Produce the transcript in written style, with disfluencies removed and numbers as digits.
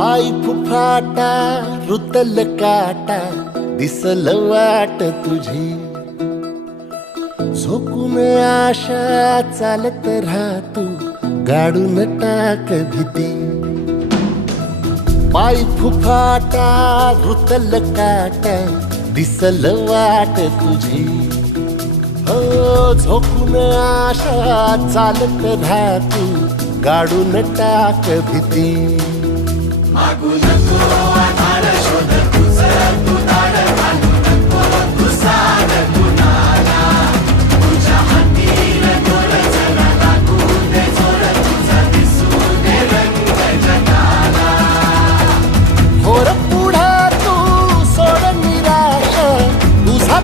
पाय फुफाटा रुतल काटा दिसल वाट तुझी झोकून आशा चालत राहतू गाडून टाक भीती पाय फुफाटा रुतल काटा दिसल वाट तुझी हो झोकून आशा चालत राहतू गाडून टाक भीती मागून